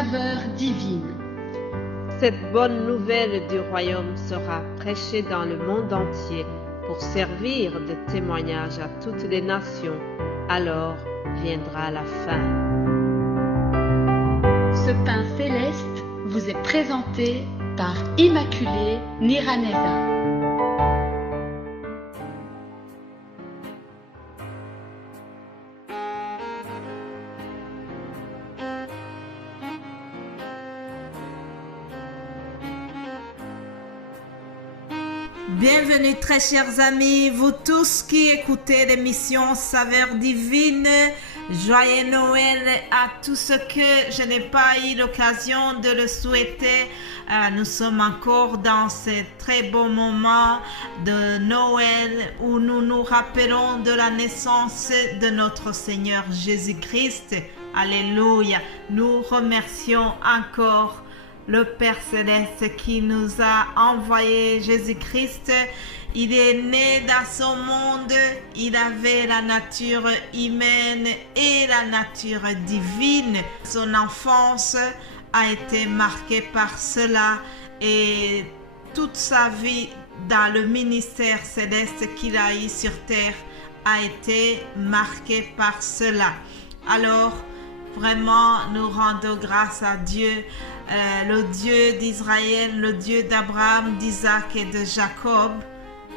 saveur divine. Cette bonne nouvelle du royaume sera prêchée dans le monde entier pour servir de témoignage à toutes les nations. Alors viendra la fin. Ce pain céleste vous est présenté par Immaculée Niraneza. Bienvenue très chers amis, vous tous qui écoutez l'émission Saveur Divine. Joyeux Noël à tous ceux que je n'ai pas eu l'occasion de le souhaiter. Nous sommes encore dans ce très beau moment de Noël où nous nous rappelons de la naissance de notre Seigneur Jésus-Christ. Alléluia. Nous remercions encore le Père Céleste qui nous a envoyé Jésus-Christ. Il est né dans ce monde, il avait la nature humaine et la nature divine. Son enfance a été marquée par cela et toute sa vie dans le ministère céleste qu'il a eu sur terre a été marquée par cela. Alors, vraiment, nous rendons grâce à Dieu, le Dieu d'Israël, le Dieu d'Abraham, d'Isaac et de Jacob.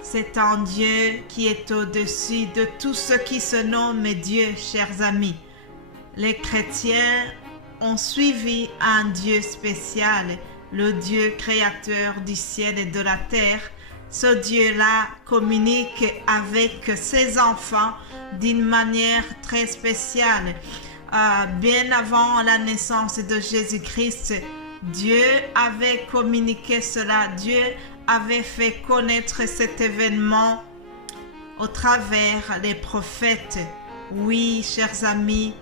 C'est un Dieu qui est au-dessus de tout ce qui se nomme Dieu, chers amis. Les chrétiens ont suivi un Dieu spécial, le Dieu créateur du ciel et de la terre. Ce Dieu-là communique avec ses enfants d'une manière très spéciale. Bien avant la naissance de Jésus-Christ, Dieu avait communiqué cela. Dieu avait fait connaître cet événement au travers des prophètes. Oui, chers amis,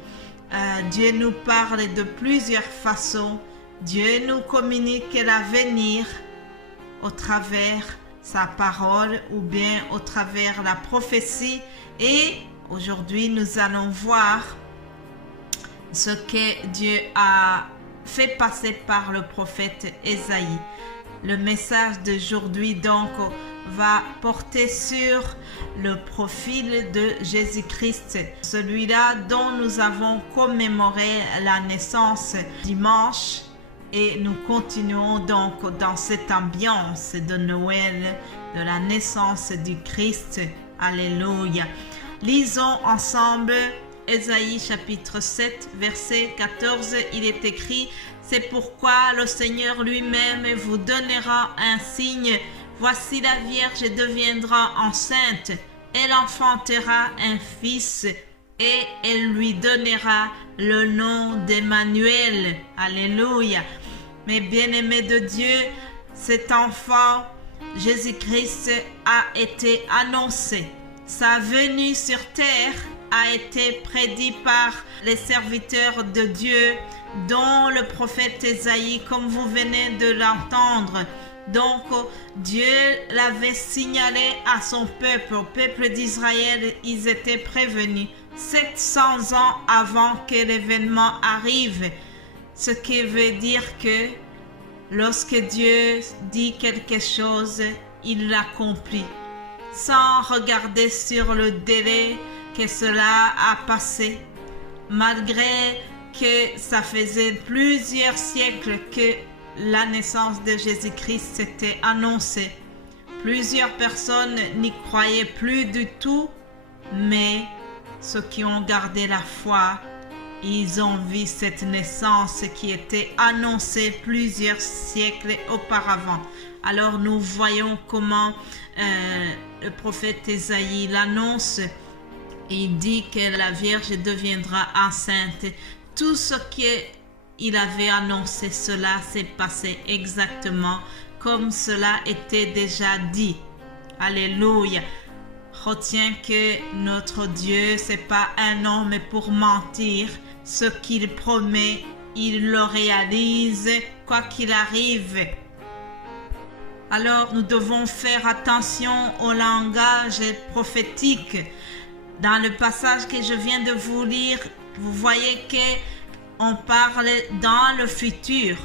Dieu nous parle de plusieurs façons. Dieu nous communique l'avenir au travers sa parole ou bien au travers la prophétie. Et aujourd'hui, nous allons voir ce que Dieu a fait passer par le prophète Ésaïe. Le message d'aujourd'hui donc va porter sur le profil de Jésus-Christ, celui-là dont nous avons commémoré la naissance dimanche, et nous continuons donc dans cette ambiance de Noël, de la naissance du Christ. Alléluia. Lisons ensemble Ésaïe chapitre 7, verset 14, il est écrit: c'est pourquoi le Seigneur lui-même vous donnera un signe. Voici la Vierge deviendra enceinte. Elle enfantera un fils et elle lui donnera le nom d'Emmanuel. Alléluia. Mes bien-aimés de Dieu, cet enfant, Jésus-Christ, a été annoncé. Sa venue sur terre a été prédit par les serviteurs de Dieu, dont le prophète Ésaïe, comme vous venez de l'entendre. Donc, Dieu l'avait signalé à son peuple, au peuple d'Israël. Ils étaient prévenus 700 ans avant que l'événement arrive. Ce qui veut dire que lorsque Dieu dit quelque chose, il l'accomplit, sans regarder sur le délai que cela a passé, malgré que ça faisait plusieurs siècles que la naissance de Jésus-Christ s'était annoncée. Plusieurs personnes n'y croyaient plus du tout, mais ceux qui ont gardé la foi, ils ont vu cette naissance qui était annoncée plusieurs siècles auparavant. Alors nous voyons comment le prophète Ésaïe l'annonce. Il dit que la Vierge deviendra enceinte. Tout ce qu'il avait annoncé, cela s'est passé exactement comme cela était déjà dit. Alléluia. Retiens que notre Dieu, c'est pas un homme pour mentir. Ce qu'il promet, il le réalise, quoi qu'il arrive. Alors nous devons faire attention au langage prophétique. Dans le passage que je viens de vous lire, vous voyez que on parle dans le futur.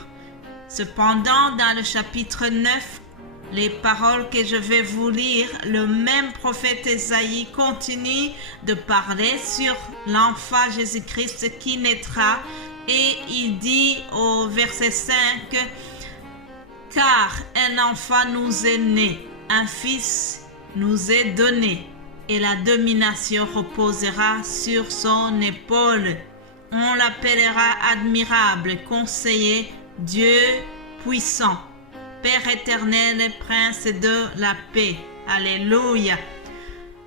Cependant, dans le chapitre 9, les paroles que je vais vous lire, le même prophète Ésaïe continue de parler sur l'enfant Jésus-Christ qui naîtra, et il dit au verset 5, « Car un enfant nous est né, un fils nous est donné, et la domination reposera sur son épaule. On l'appellera admirable, conseiller, Dieu puissant, Père éternel, Prince de la paix. » Alléluia.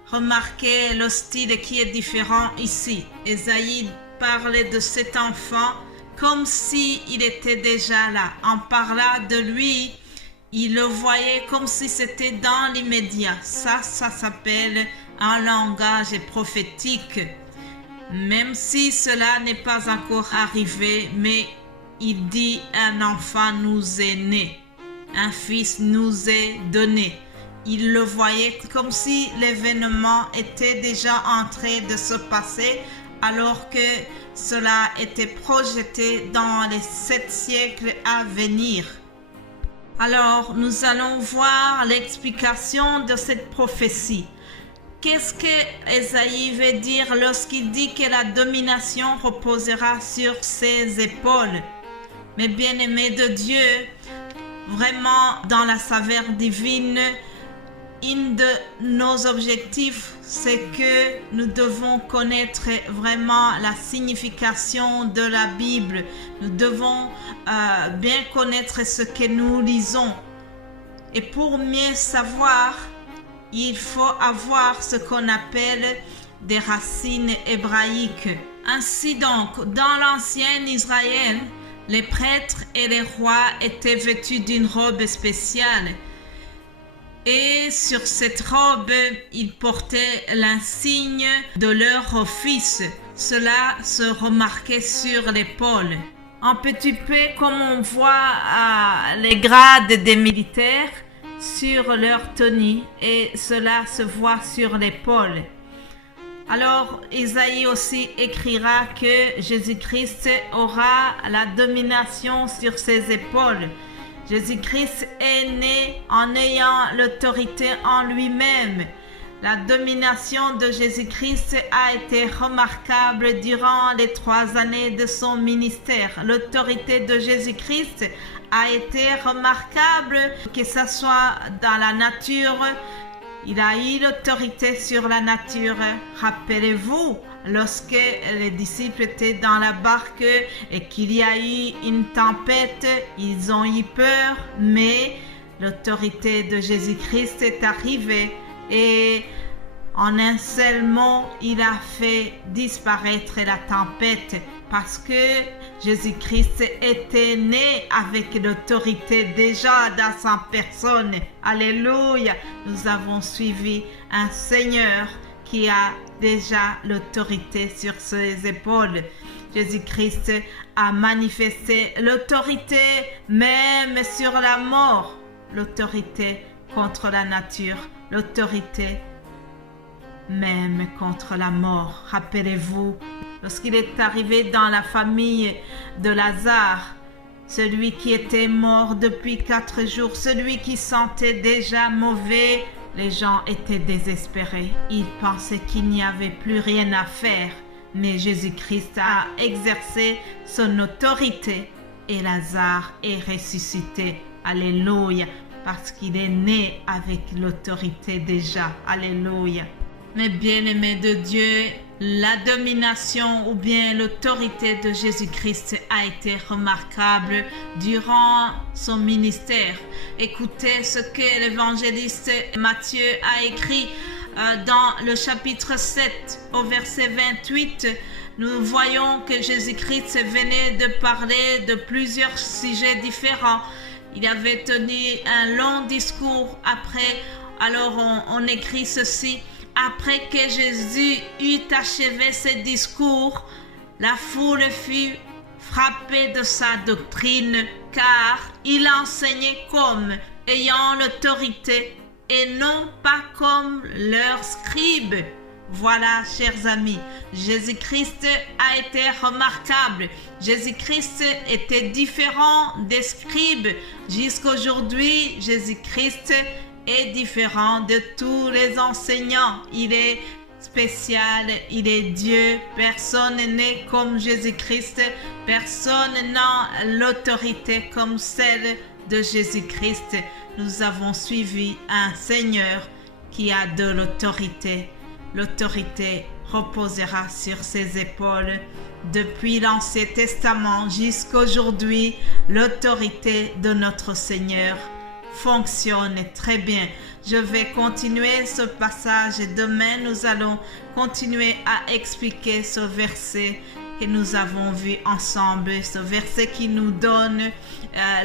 Remarquez le style qui est différent ici. Ésaïe parlait de cet enfant comme s'il était déjà là. En parlant de lui, il le voyait comme si c'était dans l'immédiat. Ça s'appelle un langage prophétique. Même si cela n'est pas encore arrivé, mais il dit un enfant nous est né, un fils nous est donné. Il le voyait comme si l'événement était déjà en train de se passer, alors que cela était projeté dans les 7 siècles à venir. Alors, nous allons voir l'explication de cette prophétie. Qu'est-ce que Ésaïe veut dire lorsqu'il dit que la domination reposera sur ses épaules? Mes bien-aimés de Dieu, vraiment dans la saveur divine, un de nos objectifs, c'est que nous devons connaître vraiment la signification de la Bible. Nous devons bien connaître ce que nous lisons. Et pour mieux savoir, il faut avoir ce qu'on appelle des racines hébraïques. Ainsi donc, dans l'ancien Israël, les prêtres et les rois étaient vêtus d'une robe spéciale. Et sur cette robe, ils portaient l'insigne de leur office. Cela se remarquait sur l'épaule. Un petit peu comme on voit les grades des militaires sur leur tenue, et cela se voit sur l'épaule. Alors, Ésaïe aussi écrira que Jésus-Christ aura la domination sur ses épaules. Jésus-Christ est né en ayant l'autorité en lui-même. La domination de Jésus-Christ a été remarquable durant les 3 années de son ministère. L'autorité de Jésus-Christ a été remarquable, que ce soit dans la nature. Il a eu l'autorité sur la nature. Rappelez-vous, lorsque les disciples étaient dans la barque et qu'il y a eu une tempête, ils ont eu peur, mais l'autorité de Jésus-Christ est arrivée et en un seul mot, il a fait disparaître la tempête parce que Jésus-Christ était né avec l'autorité déjà dans sa personne. Alléluia! Nous avons suivi un Seigneur qui a déjà l'autorité sur ses épaules. Jésus-Christ a manifesté l'autorité même sur la mort, l'autorité contre la nature, l'autorité même contre la mort. Rappelez-vous, lorsqu'il est arrivé dans la famille de Lazare, celui qui était mort depuis 4 jours, celui qui sentait déjà mauvais, les gens étaient désespérés. Ils pensaient qu'il n'y avait plus rien à faire. Mais Jésus-Christ a exercé son autorité et Lazare est ressuscité. Alléluia. Parce qu'il est né avec l'autorité déjà. Alléluia. Mes bien-aimés de Dieu, la domination ou bien l'autorité de Jésus-Christ a été remarquable durant son ministère. Écoutez ce que l'évangéliste Matthieu a écrit dans le chapitre 7 au verset 28. Nous voyons que Jésus-Christ venait de parler de plusieurs sujets différents. Il avait tenu un long discours après. Alors on écrit ceci. Après que Jésus eut achevé ses discours, la foule fut frappée de sa doctrine, car il enseignait comme ayant l'autorité et non pas comme leurs scribes. Voilà, chers amis, Jésus-Christ a été remarquable. Jésus-Christ était différent des scribes. Jusqu'à aujourd'hui, Jésus-Christ est différent de tous les enseignants. Il est spécial, il est Dieu. Personne n'est comme Jésus-Christ. Personne n'a l'autorité comme celle de Jésus-Christ. Nous avons suivi un Seigneur qui a de l'autorité. L'autorité reposera sur ses épaules. Depuis l'Ancien Testament jusqu'à aujourd'hui, l'autorité de notre Seigneur fonctionne très bien. Je vais continuer ce passage et demain nous allons continuer à expliquer ce verset que nous avons vu ensemble, ce verset qui nous donne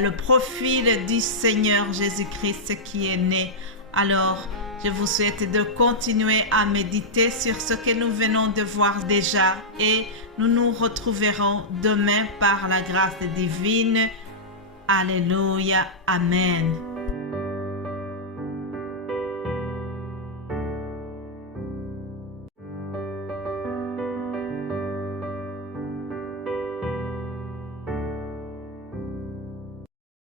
le profil du Seigneur Jésus-Christ qui est né. Alors, je vous souhaite de continuer à méditer sur ce que nous venons de voir déjà et nous nous retrouverons demain par la grâce divine. Alléluia. Amen.